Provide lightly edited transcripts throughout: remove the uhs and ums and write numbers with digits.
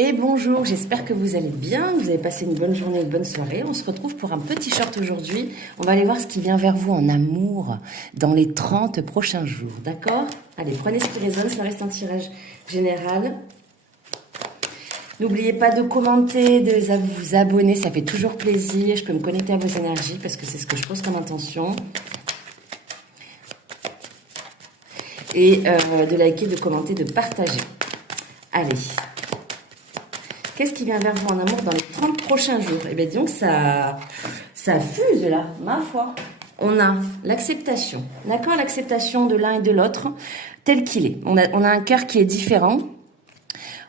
Et bonjour, j'espère que vous allez bien, vous avez passé une bonne journée, une bonne soirée. On se retrouve pour un petit short aujourd'hui. On va aller voir ce qui vient vers vous en amour dans les 30 prochains jours, d'accord? Allez, prenez ce qui résonne, ça reste un tirage général. N'oubliez pas de commenter, de vous abonner, ça fait toujours plaisir. Je peux me connecter à vos énergies parce que c'est ce que je pose comme intention. Et de liker, de commenter, de partager. Allez. Qu'est-ce qui vient vers vous en amour dans les 30 prochains jours? Eh bien, disons que ça fuse là, ma foi. On a l'acceptation, d'accord? L'acceptation de l'un et de l'autre tel qu'il est. On a un cœur qui est différent.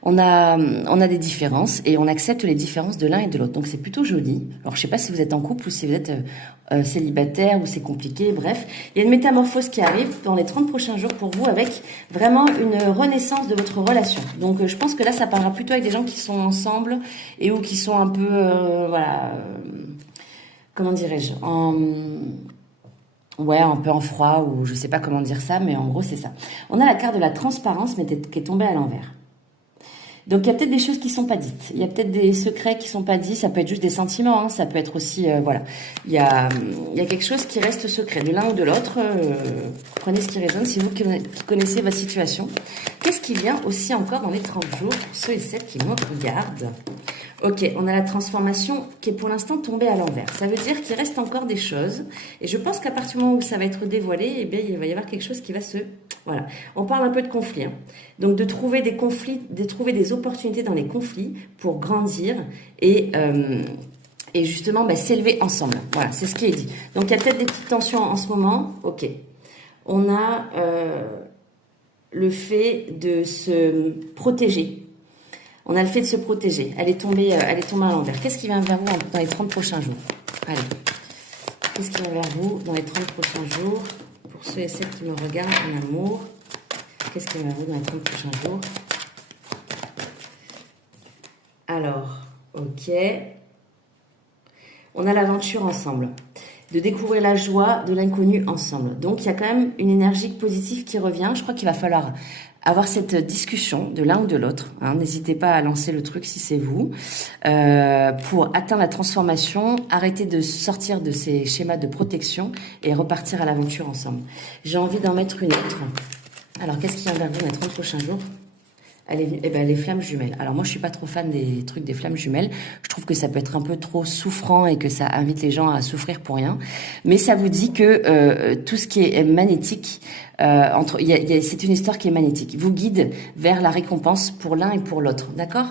On a des différences et on accepte les différences de l'un et de l'autre. Donc, c'est plutôt joli. Alors, je sais pas si vous êtes en couple ou si vous êtes célibataire ou c'est compliqué. Bref, il y a une métamorphose qui arrive dans les 30 prochains jours pour vous avec vraiment une renaissance de votre relation. Donc, je pense que là, ça parlera plutôt avec des gens qui sont ensemble et ou qui sont un peu, comment dirais-je, ouais, un peu en froid ou je sais pas comment dire ça, mais en gros, c'est ça. On a la carte de la transparence, mais qui est tombée à l'envers. Donc, il y a peut-être des choses qui sont pas dites. Il y a peut-être des secrets qui sont pas dits. Ça peut être juste des sentiments. Hein. Ça peut être aussi, voilà. Il y a quelque chose qui reste secret de l'un ou de l'autre. Prenez ce qui résonne. C'est vous qui connaissez votre situation. Qu'est-ce qui vient aussi encore dans les 30 jours pour ceux et celles qui me regardent? Ok, on a la transformation qui est pour l'instant tombée à l'envers. Ça veut dire qu'il reste encore des choses. Et je pense qu'à partir du moment où ça va être dévoilé, eh bien, il va y avoir quelque chose qui va se... Voilà. On parle un peu de conflit. Hein. Donc, de trouver des conflits, de trouver des opportunités dans les conflits pour grandir et justement s'élever ensemble. Voilà, c'est ce qui est dit. Donc, il y a peut-être des petites tensions en ce moment. Ok. On a le fait de se protéger. On a le fait de se protéger. Elle est tombée à l'envers. Qu'est-ce qui vient vers vous dans les 30 prochains jours? Allez. Qu'est-ce qui vient vers vous dans les 30 prochains jours? Pour ceux et celles qui me regardent en amour. Qu'est-ce qui vient vers vous dans les 30 prochains jours? Alors, ok. On a l'aventure ensemble. De découvrir la joie de l'inconnu ensemble. Donc, il y a quand même une énergie positive qui revient. Je crois qu'il va falloir avoir cette discussion de l'un ou de l'autre. Hein. N'hésitez pas à lancer le truc si c'est vous. Pour atteindre la transformation, arrêter de sortir de ces schémas de protection et repartir à l'aventure ensemble. J'ai envie d'en mettre une autre. Alors, qu'est-ce qui vient vers vous dans les 30 prochains jours? Les flammes jumelles. Alors moi, je suis pas trop fan des trucs des flammes jumelles. Je trouve que ça peut être un peu trop souffrant et que ça invite les gens à souffrir pour rien. Mais ça vous dit que tout ce qui est magnétique, c'est une histoire qui est magnétique. Vous guide vers la récompense pour l'un et pour l'autre. D'accord?